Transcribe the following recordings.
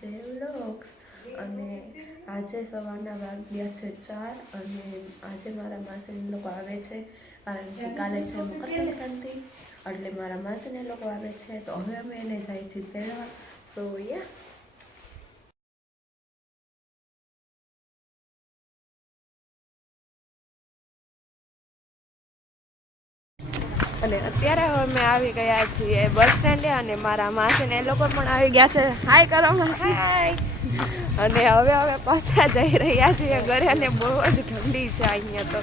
આજે વ્લોગ્સ અને આજે સવારના વાગ્યા છે ચાર અને આજે મારા માસીને લોકો આવે છે. કારણ કે કાલે છે મકર સંક્રાંતિ એટલે મારા માસીને લોકો આવે છે. તો હવે અમે એને જાય છીએ પહેલાં સો યા અને અત્યારે અમે આવી ગયા છીએ બસ સ્ટેન્ડે અને મારા માસી ને એ લોકો પણ આવી ગયા છે. હાય કરો માસી. અને હવે હવે પાછા જઈ રહ્યા છીએ ઘરે અને બહુ જ ઠંડી છે અહીંયા તો.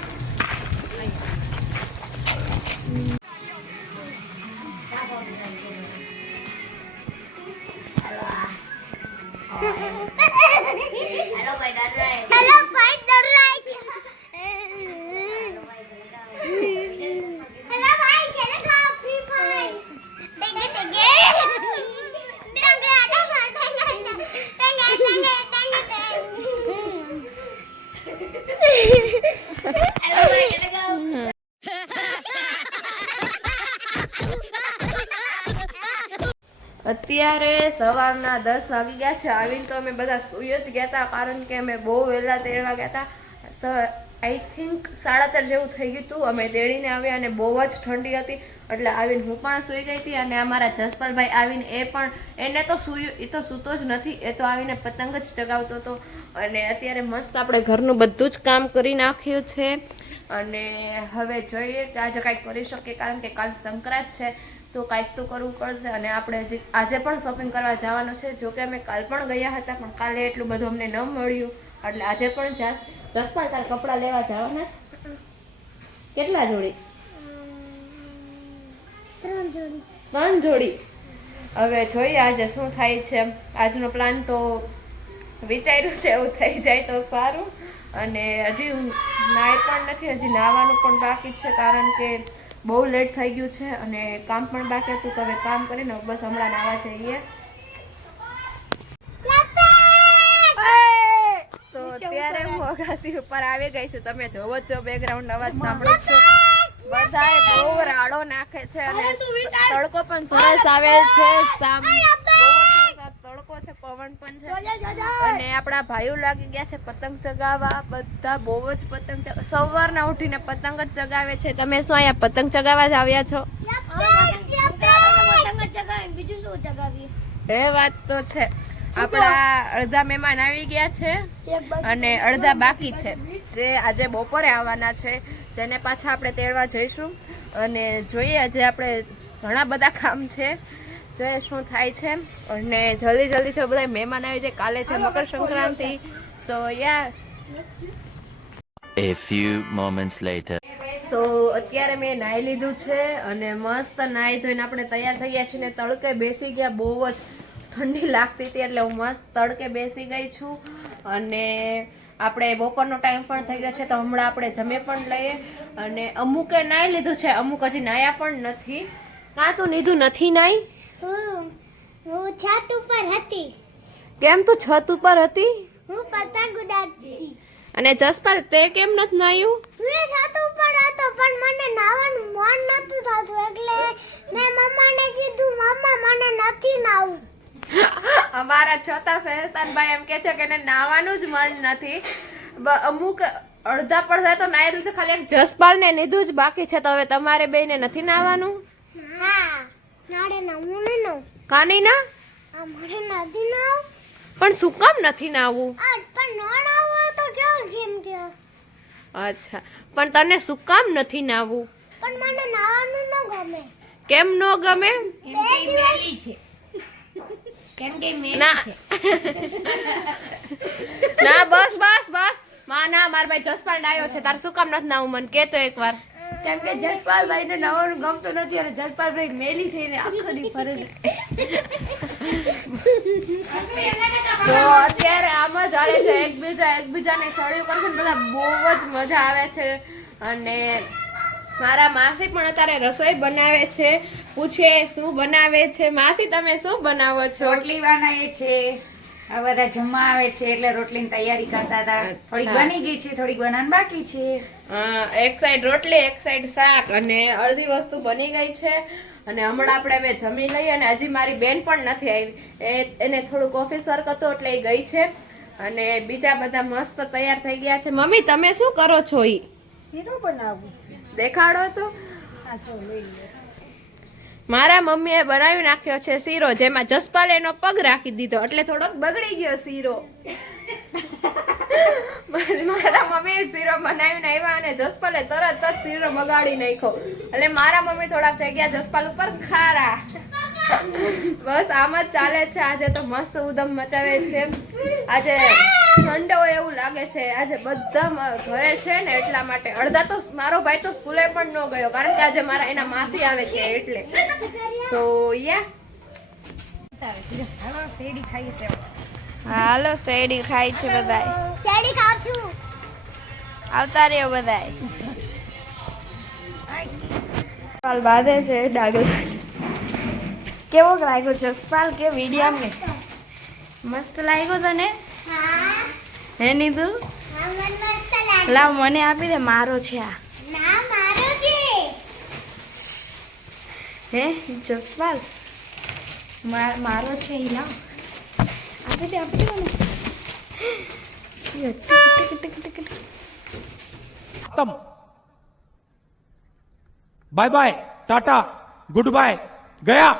હેલો ભાઈ અત્યારે સવારના દસ વાગી ગયા છે. આવીને તો અમે બધા સૂઈ જ ગયા હતા, કારણ કે અમે બહુ વહેલા તેડવા ગયા હતા. આઈ થિંક સાડા ચાર જેવું થઈ ગયું હતું. અમે તેડીને આવ્યા અને બહુ જ ઠંડી હતી. એટલે આવીને હું પણ સૂઈ ગઈ હતી અને અમારા જસપાલભાઈ આવીને એ પણ, એને તો સૂયું, એ તો સૂતો જ નથી, એ તો આવીને પતંગ જ ચગાવતો હતો. અને અત્યારે મસ્ત આપણે ઘરનું બધું જ કામ કરી નાખ્યું છે. અને હવે જોઈએ કે આજે કાંઈક કરી શકીએ, કારણ કે કાલ સંક્રાંત છે. તો કાંઈક તો કરવું પડશે અને આપણે જે આજે પણ શોપિંગ કરવા જવાનું છે જોકે અમે કાલ પણ ગયા હતા પણ કાલે એટલું બધું અમને ન મળ્યું. એટલે આજે પણ જાસ જસપાલ તાર કપડાં લેવા જવાના છે? કેટલા જોડી? ત્રણ જોડી. ત્રણ જોડી? હવે જોઈએ આજે શું થાય છે. આજનો પ્લાન તો વિચાર્યું છે એવું થઈ જાય તો સારું. અને હજી હું નાય પણ નથી હજી નાહવાનું પણ બાકી છે કારણ કે બહુ લેટ થઈ ગયું છે અને કામ પણ બાકી હતું તો હવે કામ કરીને બસ હમણાં નાવા જઈએ. તો અત્યારે હું અગાસી ઉપર આવી ગઈ છું. તમે જોવો છો બેકગ્રાઉન્ડ અવાજ સાંભળો છો. બધાએ બહુ રાડો નાખે છે અને તડકો પણ સરસ આવે છે. સામ બહુ જ સરસ આ તડકો છે પવન પણ છે. અને આપણા ભાઈઓ લાગી ગયા છે પતંગ ચગાવવા. બધા બહુ જ પતંગ સવારના ઉઠીને પતંગ જ ચગાવે છે. તમે શું અહીંયા પતંગ ચગાવવા જ આવ્યા છો? બીજું શું ચગાવીએ એ વાત તો છે. આપણા અડધા મહેમાન આવી ગયા છે અને અડધા બાકી છે. જે આજે બપોરે આવવાના છે જેને પાછા આપણે તેડવા જઈશું. અને જોઈએ આજે આપણે ઘણા બધા કામ છે. જોઈએ શું થાય છે? અને જલ્દી જલ્દી છે બધા મહેમાન આવી જાય કાલે છે મકર સંક્રાંતિ. સો યા A few moments later. સો અત્યારે મેં નાહી લીધું છે અને મસ્ત નાહી ધોઈને આપણે તૈયાર થઈ ગયા છીએ ને તડકે બેસી ગયા બહુ જ ઠંડી લાગતી હતી એટલે હું મસ્ત તડકે બેસી ગઈ છું. અને આપણે બપોરનો ટાઈમ પણ થઈ ગયો છે તો હમણાં આપણે જમે પણ લઈએ. અને અમુકે નાહી લીધું છે અમુક હજી નાહ્યા પણ નથી. કાં તો નીધું નથી નાહી હું હું છત ઉપર હતી. કેમ તું છત ઉપર હતી? હું પતંગ ઉડાડતી. અને જસપાલ તે કેમ નથી નાહ્યું મેં છત ઉપર હતો પણ મને નાવાનું મન નતું થતું એટલે મેં મમ્માને કીધું મમ્મા મને નથી નાવું. અમારા છોટા સહેસ્તાનભાઈ એમ કે છે કે એને નાવાનું જ મન નથી. અમુક અડધા પડધા તો નાઈ લીધું ખાલી એક જસપાલ ને લીધું જ બાકી છે તો હવે તમારે બેને નથી નાવાનું? હા નાડે ના કાની આ નથી પણ શું કામ નથી નાવું? આ પણ ન નાવું તો કેવું જેમ કે. અચ્છા. પણ તને શું કામ નથી નાવું? પણ મને નાવાનું ન ગમે. કેમ ન ગમે? મેલી છે કેમ કે ના. ના બસ બસ બસ. માં ના માર ભાઈ જસપાલ આવ્યો છે. તાર શું કામ નથી નાવું? મને કે તો એકવાર. કેમ કે જસપાલભાઈ ને નવાનું ગમતું નથી અને જસપાલભાઈ મેલી થઈને આખો દી ફરે તો અત્યારે આમ હાલે છે. એકબીજા એકબીજાને સળિયું કરશે ને બધા બહુ જ મજા આવે છે. અને મારા માસી પણ અત્યારે રસોઈ બનાવે છે. પૂછે શું બનાવે છે? માસી, તમે શું બનાવો છો? રોટલી બનાવીએ છે આ બધા જમવા આવે છે એટલે રોટલીની તૈયારી કરતા હતા. થોડીક બની ગઈ છે થોડીક બનાવવાની બાકી છે. હા, એક સાઈડ રોટલી એક સાઈડ શાક અને અડધી વસ્તુ બની ગઈ છે. અને હમણાં આપણે હવે જમી લઈએ અને હજી મારી બેન પણ નથી આવી. એ એને થોડુંક ઓફિસ વર્ક હતો એટલે એ ગઈ છે. અને બીજા બધા મસ્ત તૈયાર થઈ ગયા છે. મમ્મી તમે શું કરો છો ઈ? શીરો બનાવું છે. દેખાડો તો. આ જો લઈ લો. મારા મમ્મીએ બનાવી નાખ્યો છે શીરો, જેમાં જસપાલ એનો પગ રાખી દીધો. એટલે થોડોક બગડી ગયો શીરો. મારા મમ્મીએ શીરો બનાવીને આવ્યા અને જસપાલે તરત જ શીરો મગાડી નાખ્યો. એટલે મારા મમ્મી થોડાક થઈ ગયા જસપાલ ઉપર ખારા. બસ આમ જ ચાલે છે. આજે તો મસ્ત ઉધમ મચાવે છે. આજે ઠંડો એવું લાગે છે. આજે બધા ઘરે છે ને એટલા માટે. અડધા તો મારો ભાઈ તો સ્કૂલે પણ ન ગયો કારણ કે આજે મારા એના માસી આવે છે એટલે. સો યા હાલો શેરડી ખાય છે બધાય. શેરડી ખાઉં છું. આવતા રહ્યો બધાય. પાલ બાંધે છે ડાગલા. કેવો લાગ્યો જસપાલ કે વિડીયામને મસ્ત લાગ્યો તને? હે. નીધું લાવ મને આપી દે મારો છે આ. હે જસપાલ? મારો છે એ લાવ. આપી દે આપી દે મને. Bye bye tata good bye ગયા.